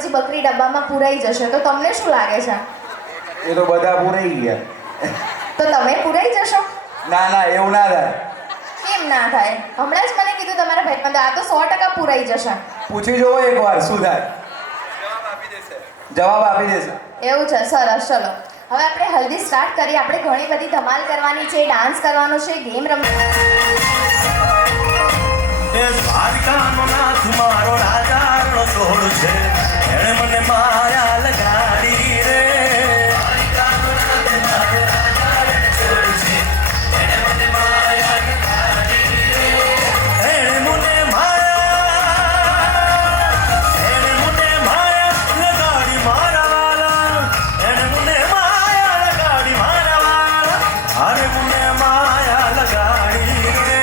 પછી બકરી ડબ્બામાં પૂરાઈ જશે તો તમને શું લાગે છે? એ તો બધા પૂરાઈ ગયા. તો તમે પૂરાઈ જશો? ના ના, એવું ના થાય. કેમ ના થાય? હમણાં જ મને કીધું તમારા ભાઈબંધ આ તો 100% પૂરાઈ જશે. પૂછી જોવો એકવાર શું થાય. જવાબ આપી દેશે. એવું છે, સરસ. ચલો હવે આપણે હલ્દી સ્ટાર્ટ કરીએ. આપણે ઘણી બધી ધમાલ કરવાની છે, ડાન્સ કરવાનો છે, ગેમ એ દ્વારકાનો નાથ મારો રાજા રણછોડ છે, એણે મને માયા લગાડી રે. દ્વારકાનો નાથ મારો રાજા રણછોડ છે, એણે મને માયા લગાડી રે. એણે મને માયા લગાડી મારા વાલા, એણે મને માયા લગાડી મારા વાલા, અરે મને માયા લગાડી રે.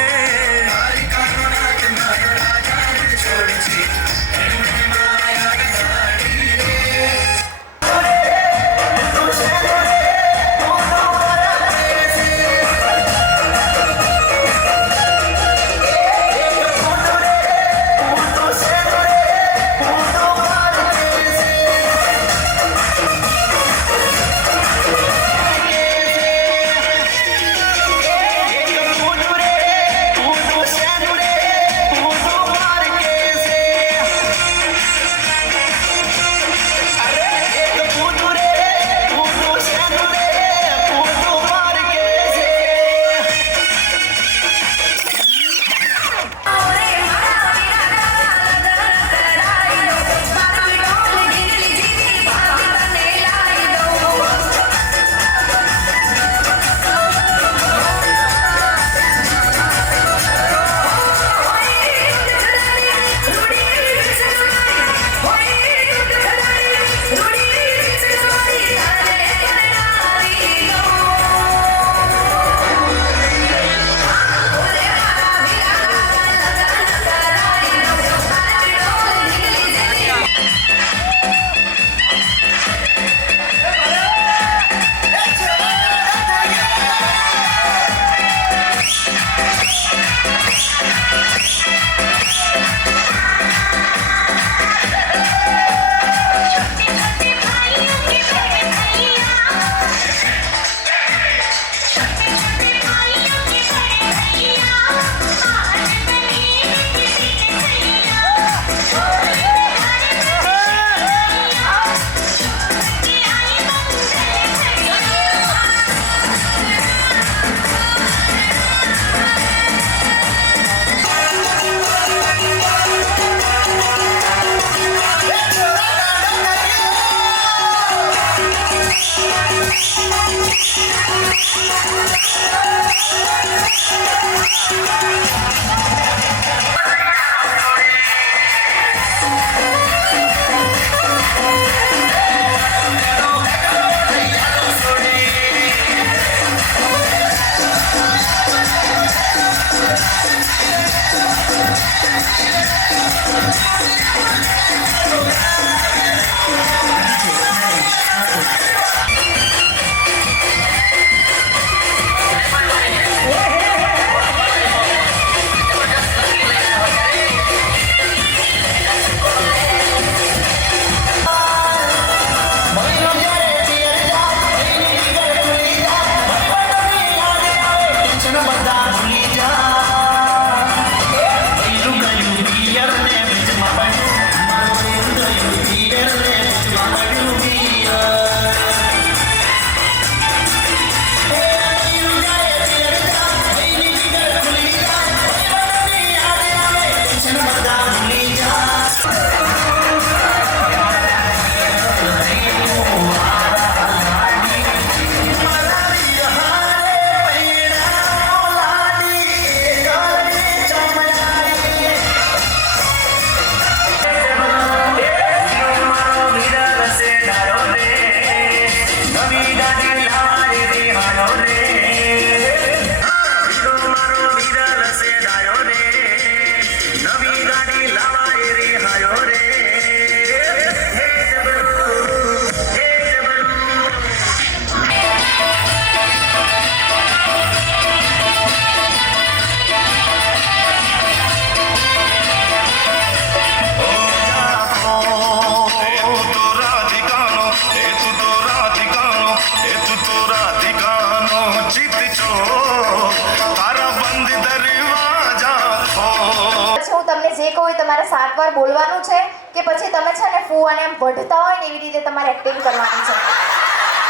તમારે 7 વાર બોલવાનું છે કે પછી તમે છે ને ફૂવાને એમ વઢતા હોય ને એવી રીતે તમારે એક્ટિંગ કરવાની છે?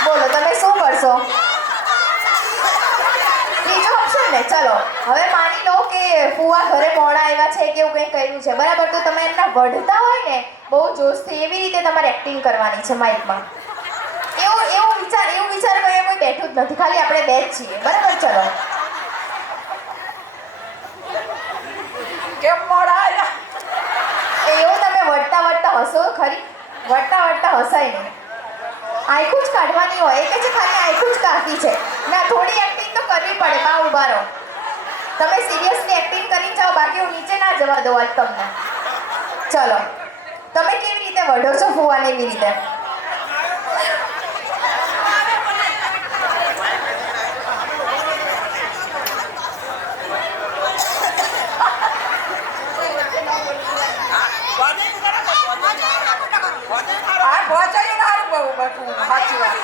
બોલો તમે શું કરશો? ત્રીજો ઓપ્શન ને. ચલો હવે માની લો કે ફૂવા ઘરે મોડા આવ્યા છે કે એવું કંઈ કર્યું છે, બરાબર? તો તમે એમના વઢતા હોય ને બહુ જોશથી એવી રીતે તમારે એક્ટિંગ કરવાની છે માઇકમાં. એવું વિચાર કોઈ બેઠું જ નથી, ખાલી આપણે બે જ છીએ, બરાબર? ચલો. કેમ મોડા આવ્યા? એવું તમે વળતા હસો ખરી? વળતા હસાય નહીં. આંખું જ કાઢવાની હોય, કે છે ખાલી આંખું જ કાઢવી છે ના, થોડી એક્ટિંગ તો કરવી પડે. બા ઉભા રહો, તમે સિરિયસલી એક્ટિંગ કરી જાઓ, બાકી હું નીચે ના જવા દઉં આજ તમને. ચલો, તમે કેવી રીતે વઢો છો ફુવાને? એવી રીતે. આ ભજાયું ના બહુ બધું સાચી વાત.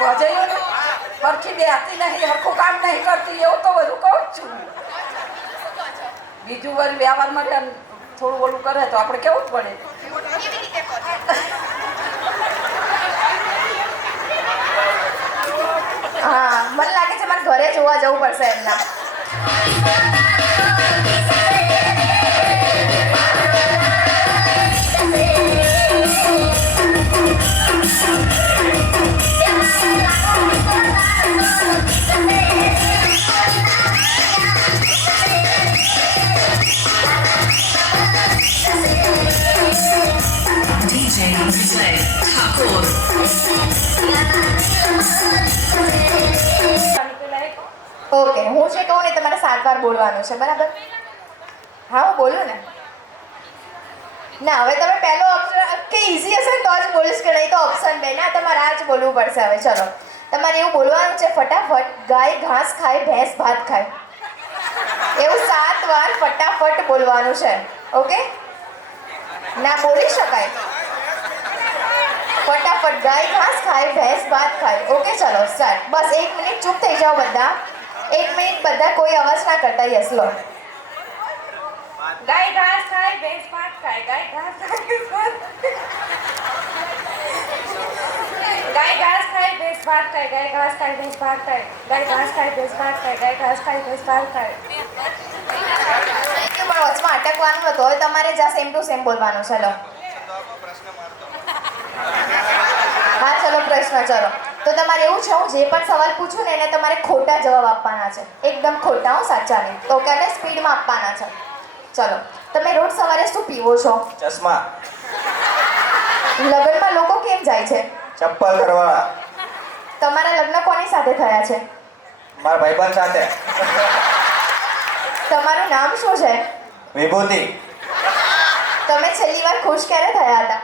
ભજાયું ને સરખી બેસતી નહીં, હરખું કામ નહીં કરતી, એવું તો બધું કહું જ છું. બીજું વાર વ્યવહાર માટે થોડું ઓલું કરે તો આપણે કેવું જ પડે. હા, મને લાગે છે મારે ઘરે જોવા જવું પડશે એમના. DJ Vijay Thakur. ઓકે, હું જે કહું ને તમારે 7 વાર બોલવાનું છે, બરાબર? હા, હું બોલું ને. ના, હવે તમે પહેલો ઓપ્શન કે ઈઝી હશે ને તો જ બોલીશ, કે નહીં તો ઓપ્શન 2. ના, તમારે આ જ બોલવું પડશે. હવે ચલો, તમારે એવું બોલવાનું છે ફટાફટ: ગાય ઘાસ ખાય, ભેંસ ભાત ખાય. એવું 7 વાર ફટાફટ બોલવાનું છે. ઓકે? ના, બોલી શકાય. ફટાફટ ગાય ઘાસ ખાય, ભેંસ ભાત ખાય. ઓકે, ચલો સ્ટાર્ટ. બસ 1 મિનિટ ચૂપ થઈ જાઓ બધા. 1 મિનિટ બધા કોઈ અવાજ ના કરતા. યસ, લો. ગાય ઘાસ ખાય, ભેંસ ભાત ખાય. ગાય ઘાસ ખાય, ભેંસ ભાત ગાય ઘાસ ખાય, ભેંસ ભાત ખાય. ગાય ઘાસ ખાય, ભેંસ ભાત ખાય. ગાય ઘાસ ખાય, ભેંસ ભાત ખાય. ગાય ઘાસ ખાય, ભેંસ ભાત ખાય. પણ વચમાં અટકવાનું હતું. હવે તમારે જ્યાં સેમ ટુ સેમ બોલવાનું. ચલો. હા, ચલો પ્રશ્ન. ચલો, તો તમારે એવું છે, હું જે પણ સવાલ પૂછું ને એને તમારે ખોટા જવાબ આપવાના છે. એકદમ ખોટા, હું સાચા નહીં. ઓકે? અને સ્પીડમાં આપવાના છે. ચલો, તમે રોજ સવારે શું પીવો છો? ચશ્મા. લગ્નમાં લોકો કેમ જાય છે? ચપ્પલ કરવા. તમારા લગ્ન કોની સાથે થયા છે? મારા ભાઈબંધ સાથે. તમારું નામ શું છે? વિભૂતિ. તમે છેલ્લી વાર ખુશ ક્યારે થયા હતા?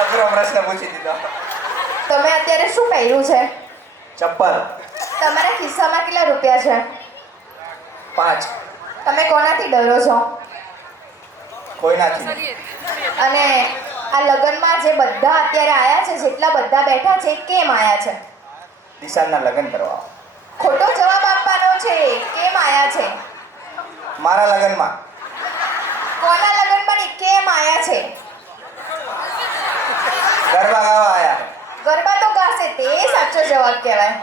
અઘરો પ્રશ્ન પૂછી દીધો. તમે અત્યારે શું પહેર્યું છે? ચપ્પલ. તમારા ખિસ્સામાં કેટલા રૂપિયા છે? 5. તમે કોનાથી ડરો છો? કોઈનાથી. અને આ લગ્નમાં જે બધા અત્યારે આયા છે, જેટલા બધા બેઠા છે, કેમ આયા છે? દિશાના લગ્ન કરવા. ખોટો જવાબ આપવાનો છે. કેમ આયા છે? મારા લગ્નમાં. કોના લગ્નમાં નહીં, કેમ આયા છે? ગરબા ગાવા આયા. ગરબા તો ગાશે, તે સાચો જવાબ કહેવાય.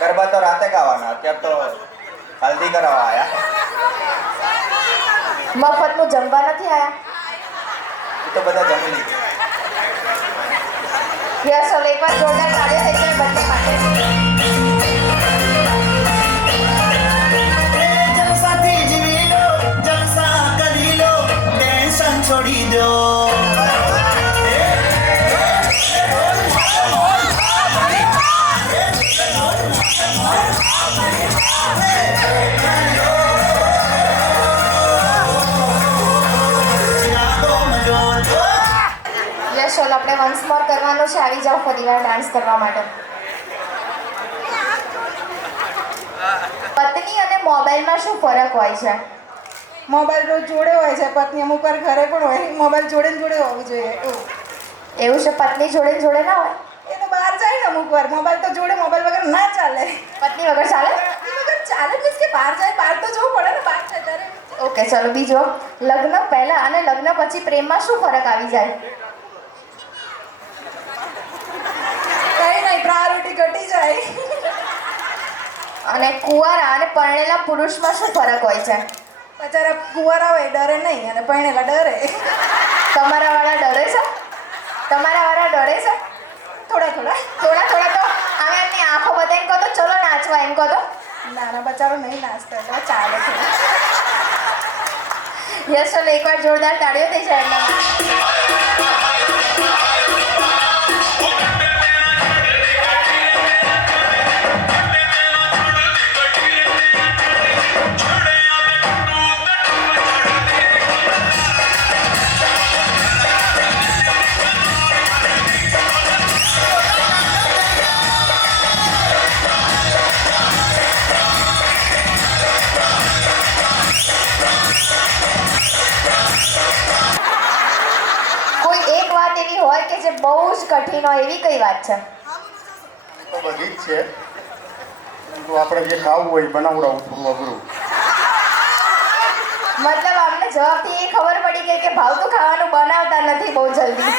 ગરબા તો રાતે ગાવાના, અત્યારે તો હલ્દી કરાવવા આયા. મફતનું જમવા નથી આયા? એ તો બધા જમી લીધું. યસ, હવે એકવાર જોરદાર તાળીઓ થઈ જાય બંને માટે. જલસાથી જીવી લો, જલસા કરી લો, ટેન્શન છોડી દો. યસ, ચલો આપણે વન્સ મોર કરવાનું છે. આવી જાઓ ફરીવાર ડાન્સ કરવા માટે. પત્ની અને મોબાઈલમાં શું ફરક હોય છે? મોબાઈલ રોજ જોડે હોય છે, પત્ની અમુક વાર ઘરે પણ હોય. મોબાઈલ જોડે ને જોડે હોવું જોઈએ. એવું છે? પત્ની જોડે ને જોડે ના હોય? એ તો બહાર જાય ને અમુક વાર. મોબાઈલ તો જોડે, મોબાઈલ વગર ના ચાલે. પત્ની વગર ચાલે? એ વગર ચાલે ચાલે પ્લીઝ કે બહાર જાય, બહાર તો જવું પડે ને, બહાર જાય ત્યારે. ઓકે ચલો બીજો. લગ્ન પહેલા અને લગ્ન પછી પ્રેમમાં શું ફરક આવી જાય? કઈ નહીં, પ્રાયોરિટી ઘટી જાય. અને કુંવારા અને પરણેલા પુરુષમાં શું ફરક હોય છે? બચારા કુંવારા હોય ડરે નહીં અને પરણેલા ડરે. તમારા વાળા ડરે છે? તમારા વાળા ડરે છે? થોડા થોડા. થોડા થોડા તો હવે એમની આંખો બતાવીને કહો તો ચલો નાચવા એમ કહો તો. નાના બચારો નહીં નાચતા એટલે ચાલે છે. યસ ચલો એકવાર જોરદાર તાળીઓ થઈ જાય એમના માટે. કોઈ એક વાત એવી હોય કે જે બહુ જ કઠિન હોય એવી કઈ વાત છે? તો બધી જ છે, પરંતુ આપણે જે ખાવું હોય એ બનાવડાવું થોડું અઘરું. મતલબ અમને જવાબથી એ ખબર પડી ગઈ કે ભાવતું ખાવાનું બનાવતા નથી બહુ જલ્દી.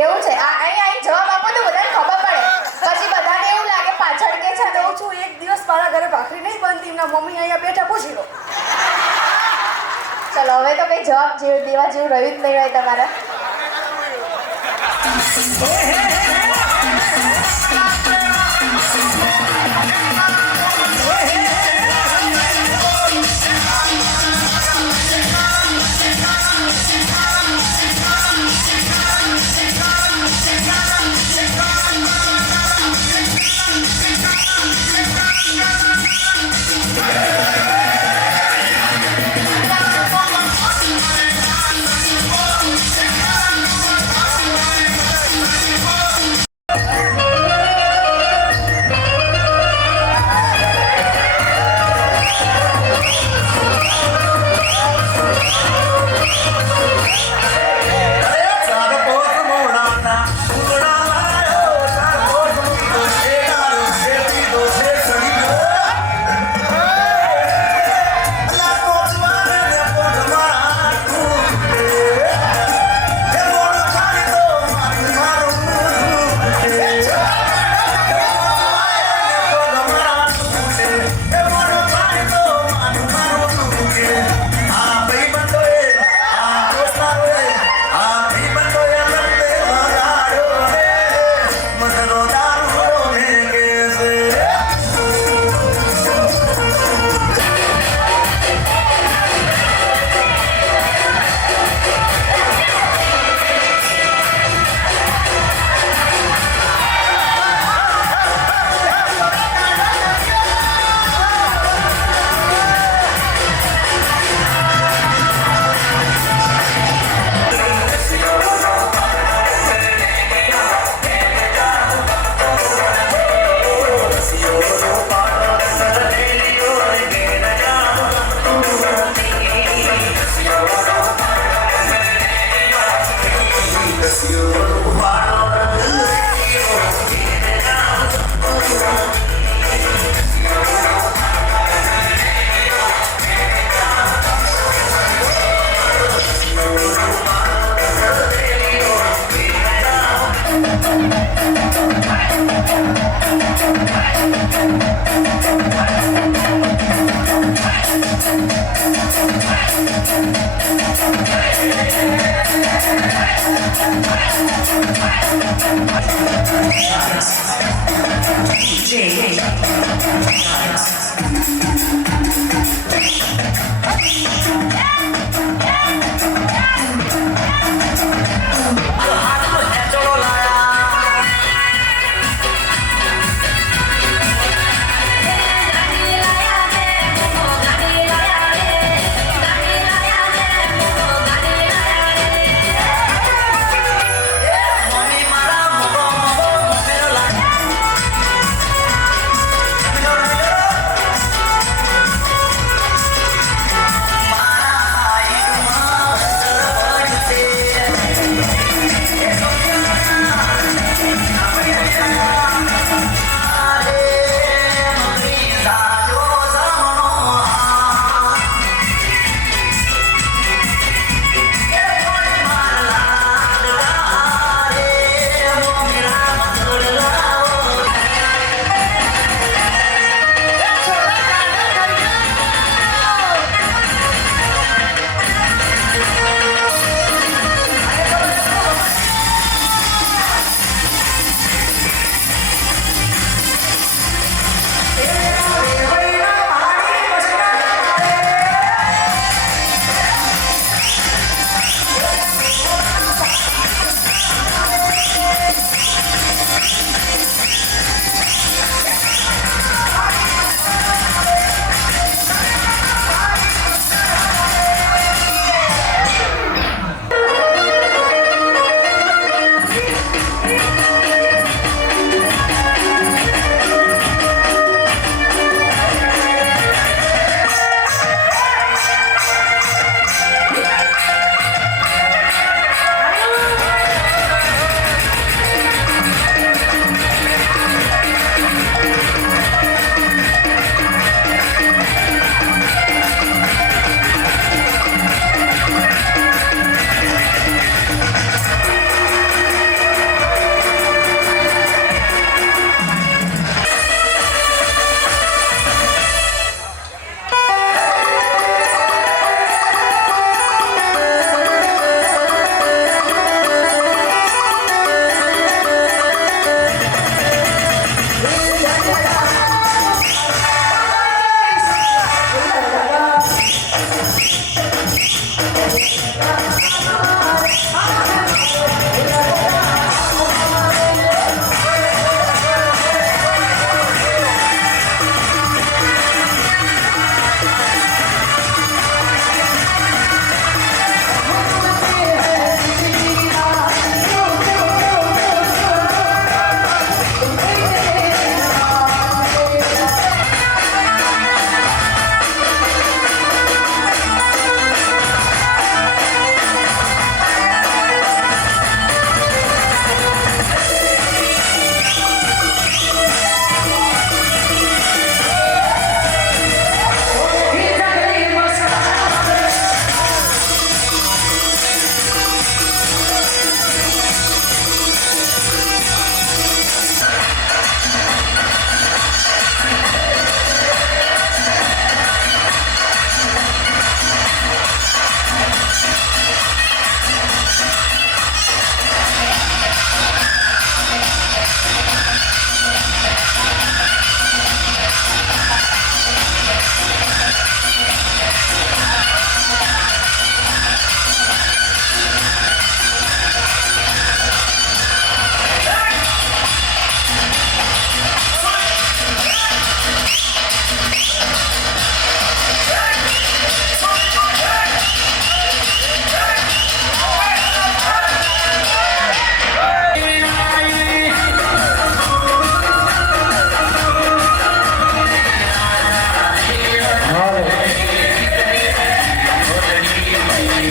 એવું છે? અહીં જવાબ આપો તો બધાને ખબર પડે, પછી બધાને એવું લાગે પાછળ કે છે કહું છું, એક દિવસ મારા ઘરે ભાખરી નહીં બનતી, એમના મમ્મી અહીંયા બેઠા પૂછી લો. ચલો હવે તો કઈ જવાબ દેવા જેવું રહ્યું જ નહીં હોય તમારા.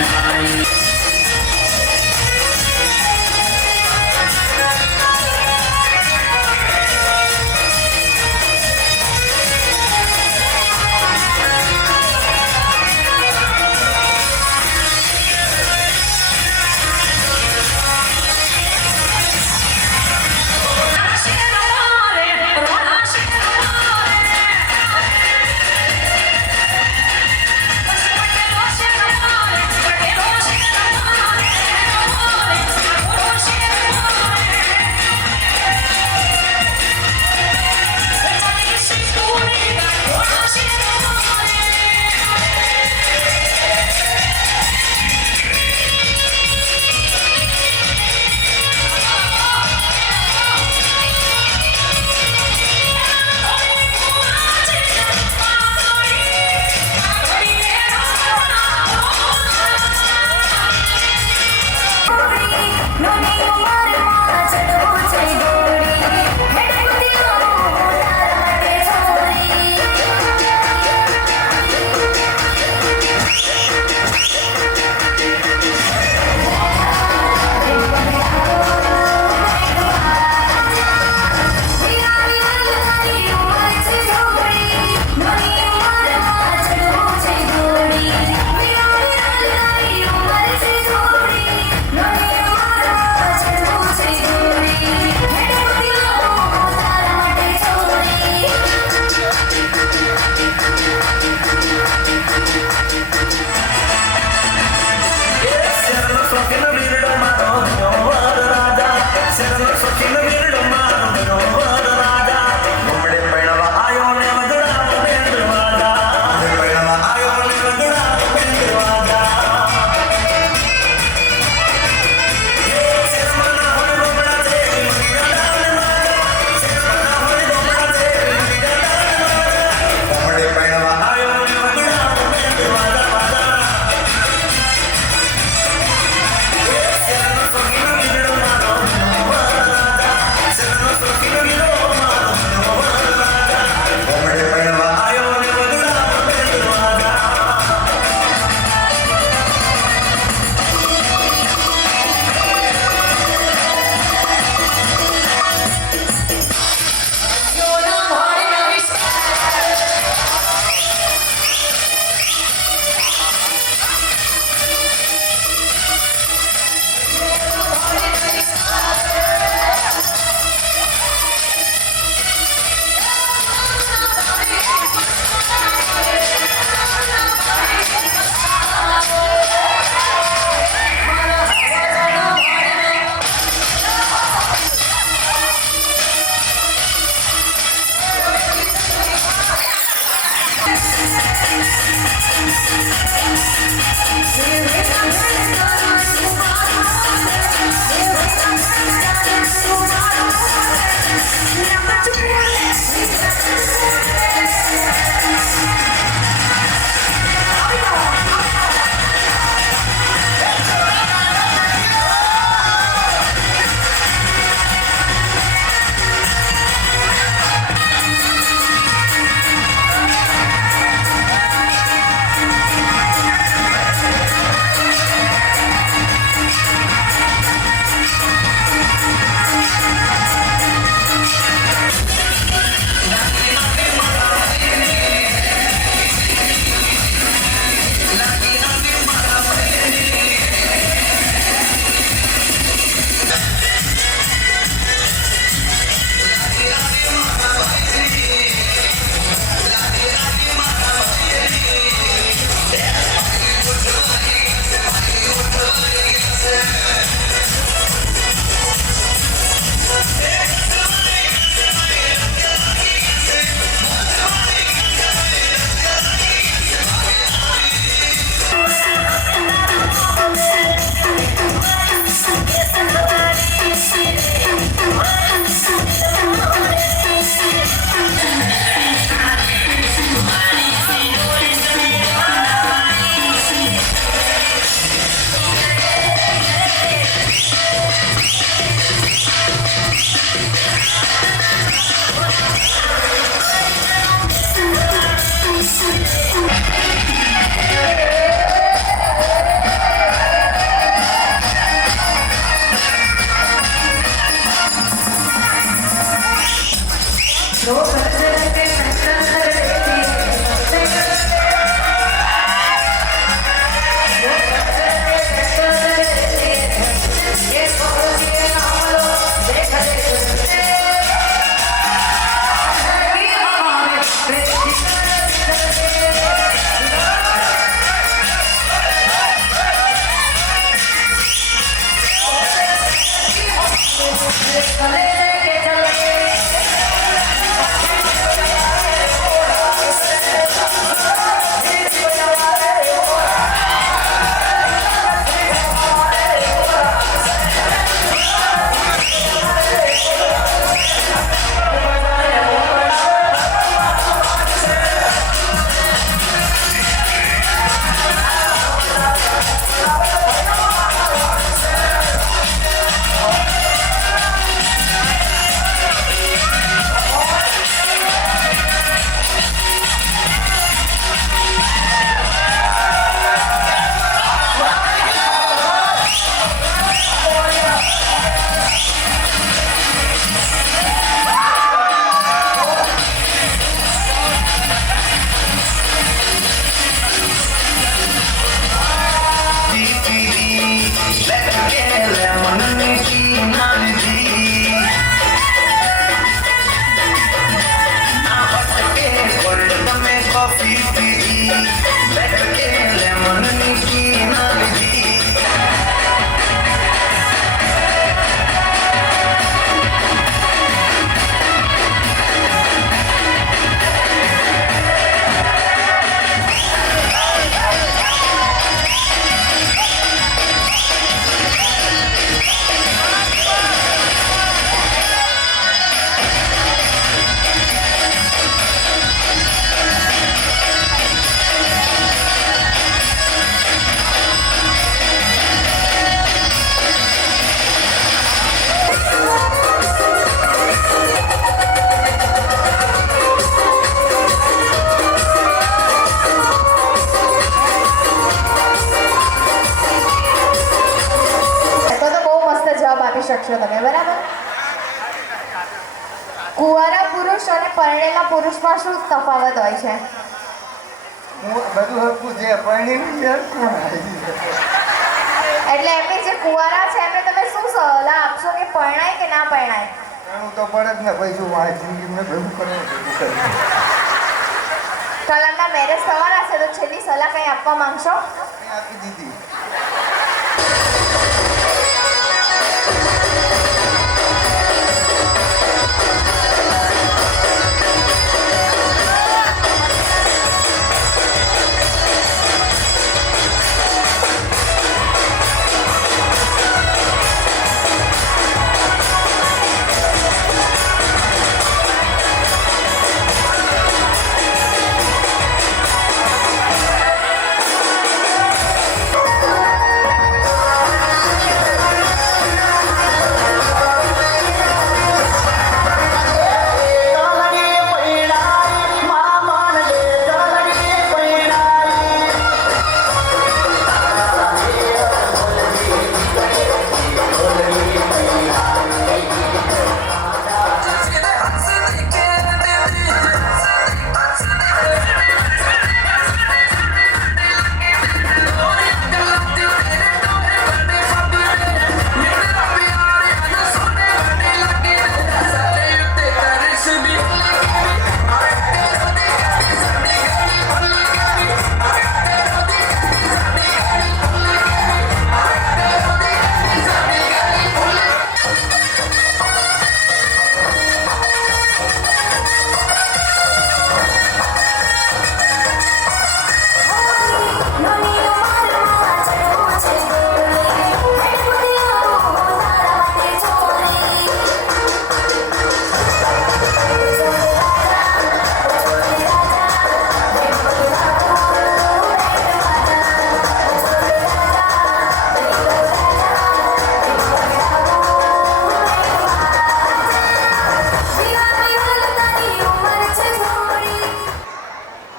Thank you. લેમનની ટી ના લીધી ના હટકે કોલ્ડ તમે કોફી પીધી બેટકે લેમનની ટી ના લીધી આપી શકશો તમે, બરાબર? કુંવારા પુરુષ અને પરણેલા પુરુષમાં શું તફાવત હોય છે? બધું હરખું છે પણ એટલે એમની જે કુંવારા છે એમને તમે શું સલાહ આપશો કે પરણાય કે ના પરણાય? એનું તો પડે જ ને ભાઈ, શું મારી જિંદગી મેં ભેગું કરવું. કાલ એમના મેરેજ થવાના છે તો છેલ્લી સલાહ કંઈ આપવા માંગશો? આપી દીધી.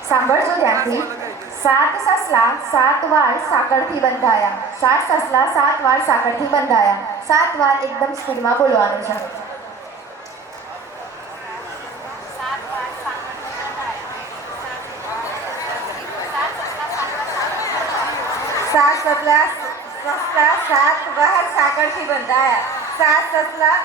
સાંભળજો ધ્યાનથી. 7 સસલા 7 વાર સાંકળથી બંધાયા. 7 સસલા 7 વાર સાંકળથી બંધાયા. 7 વાર એકદમ સ્પીડમાં બોલવાનું છે. સાત સસલા 7 વાર સાંકળથી બંધાયા. 7 સસલા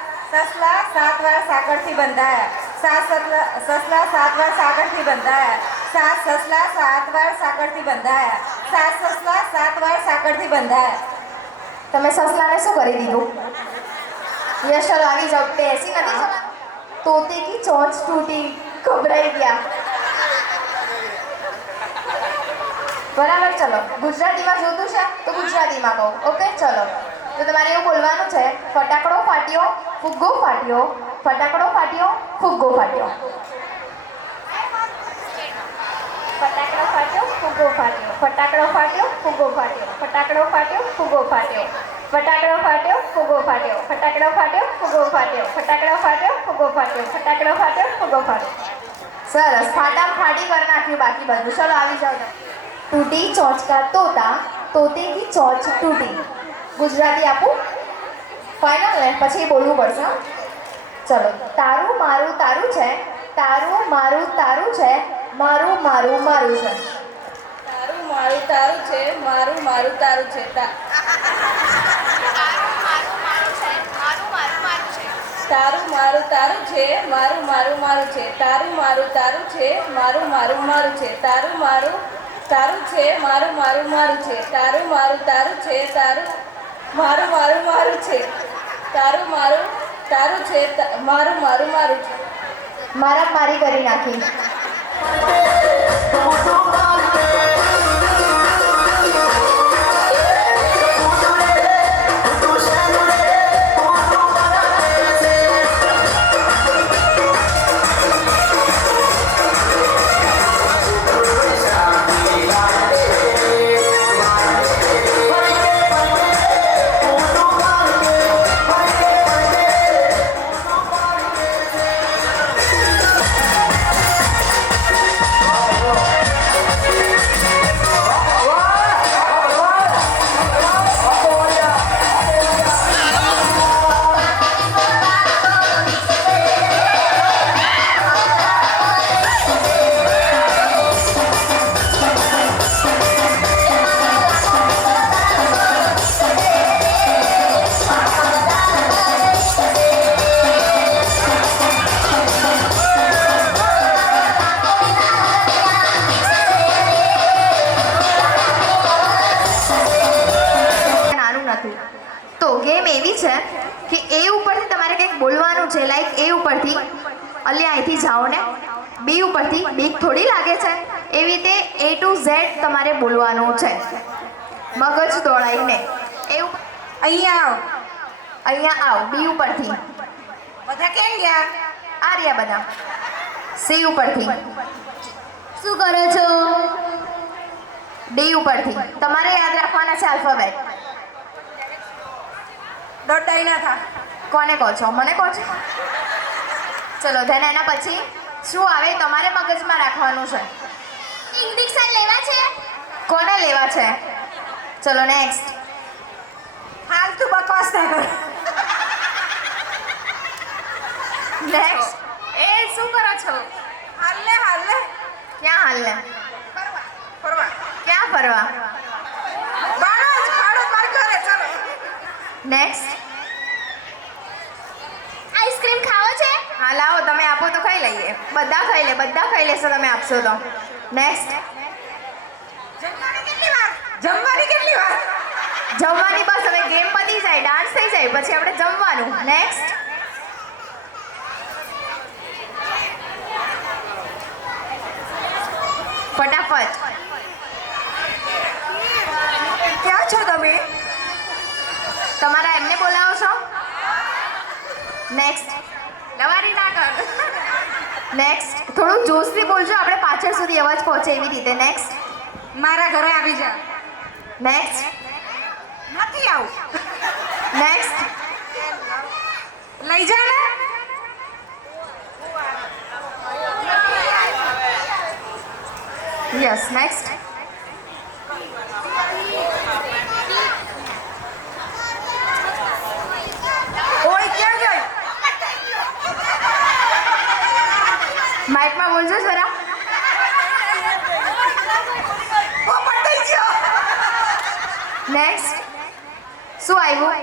7 વાર સાંકળથી બંધાયા. 7 સસલા 7 વાર સાંકળથી બંધાયા. 7 સસલા 7 વાર સાંકળથી બંધાયા. 7 સસલા 7 વાર સાંકળથી બંધાયા. તમે સસલાને શું કરી દીધું? યસ, ચલો આવી જાઓ. બેસી નથી જવાનું. તોતે કી ચોંચ તૂટી, ગભરાઈ ગયા. બરાબર, ચલો ગુજરાતીમાં જોતું છે તો ગુજરાતીમાં કહું. ઓકે, ચલો. તો તમારે એવું બોલવાનું છે, ફટાકડો ફાટ્યો, ફુગ્ગો ફાટ્યો, ફટાકડો ફાટ્યો, ફુગ્ગો ફાટ્યો. ફટાકડો ફાટ્યો, ફુગ્ગો ફાટ્યો, ફટાકડો ફાટ્યો, ફુગ્ગો ફાટ્યો, ફટાકડો ફાટ્યો, ફુગ્ગો ફાટ્યો, ફટાકડો ફાટ્યો, ફુગ્ગો ફાટ્યો, ફટાકડો ફાટ્યો, ફુગ્ગો ફાટ્યો, ફટાકડો ફાટ્યો, ફુગ્ગો ફાટ્યો, ફટાકડો ફાટ્યો, ફુગ્ગો ફાટ્યો. સરસ, ફાટા ફાટી કરી નાખ્યું બાકી બધું. ચલો આવી જાઓ. टूटी चोंच का तोता, तोते की चोंच टूटी. गुजराती आपू फाइनल ने પછી બોલવું પડશે. ચલો, તારું મારું તારું છે, તારું મારું તારું છે, મારું મારું મારું છે. તારું મારું તારું છે મારું મારું તારું છે તારું મારું તારું છે મારું મારું મારું છે તારું મારું તારું છે મારું મારું મારું છે તારું મારું તારું છે મારું મારું મારું છે તારું મારું તારું છે તારું મારું મારું મારું છે તારું મારું તારું છે મારું મારું મારું છે મારા મારી કરી નાખી. તો ગેમ એવી છે કે એ ઉપરથી તમારે કંઈક બોલવાનું છે, લાઈક એ ઉપરથી અલ્યા અહીંથી જાઓ ને, બી ઉપરથી બીક થોડી લાગે છે, એવી રીતે A to Z તમારે બોલવાનું છે મગજ દોડાઈને. એવું અહીંયા આવ બી ઉપરથી, બધા કેમ ગયા? આ રહ્યા બધા. સી ઉપરથી શું કરો છો? ડી ઉપરથી તમારે યાદ રાખવાના છે આલ્ફાબેટ. દોડાઈ ના થા. કોને કહો છો? મને કહો છો? ચલો ધેન એના પછી શું આવે તમારે મગજમાં રાખવાનું છે. ઇન્જેક્શન લેવા છે. કોને લેવા છે? ચલો નેક્સ્ટ. હાલ તું બકવાસ ના કર. નેક્સ્ટ. એ શું કરો છો? હાલ લે ક્યાં હાલને? ફરવા ક્યાં ફરવા? બાળો માર ઘરે ચાલો. નેક્સ્ટ. આઈસ્ક્રીમ ખાવો છે? હા લાવો, તમે આપો તો ખાઈ લઈએ. બધા ખાઈ લેશો તમે આપશો તો. નેક્સ્ટ. જમવાની કેટલી વાર? જમવાની બસ હવે ગેમ પતી જાય, ડાન્સ થઈ જાય પછી આપણે જમવાનું. નેક્સ્ટ. ફટાફટ. ક્યાં છો તમે? તમારા એમને બોલાવો છો? નેક્સ્ટ. લવારી ના કર. નેક્સ્ટ. થોડું જોશથી બોલજો, આપણે પાછળ સુધી અવાજ પહોંચે એવી રીતે. નેક્સ્ટ. મારા ઘરે આવી જા. નેક્સ્ટ. નથી આવું. નેક્સ્ટ. લઈ જા ને. યસ. નેક્સ્ટ. ઓય ક્યાં ગઈ? માઇકમાં બોલજો જરા. પોપટ થઈ ગયો. નેક્સ્ટ. શું આવ્યું?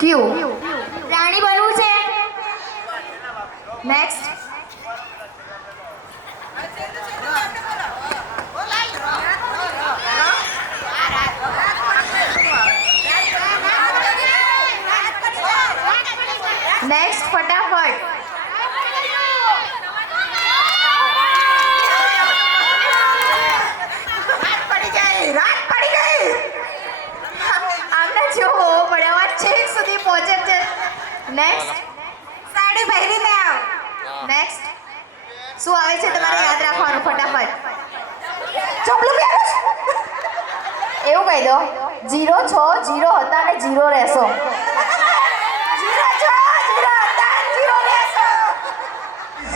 ક્યુ. રાણી બનવું છે. નેક્સ્ટ. નેક્સ્ટ. ફટાફટ. રાત પડી ગઈ. આમને જોવો પડે, અવાજ છેક સુધી પહોંચે છે. નેક્સ્ટ. સાડી પહેરીને આવ. નેક્સ્ટ. શું આવે છે તમારે યાદ રાખવાનું? ફટાફટ. ચોપલું પહેરું છે. એવું કહી દો 0 6 0 હતા ને 0 રહેશો.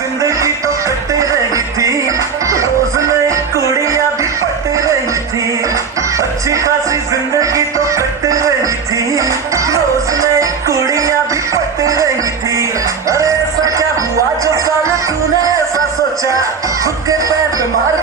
जिंदगी तो कट रही थी, रोज नई कुड़ियां भी पट रही थी. अच्छी खासी जिंदगी तो कट रही थी, रोज नई कुड़ियां भी पट रही थी. अरे ऐसा क्या हुआ जो साले तूने ऐसा सोचा, खुद के पैर पे मार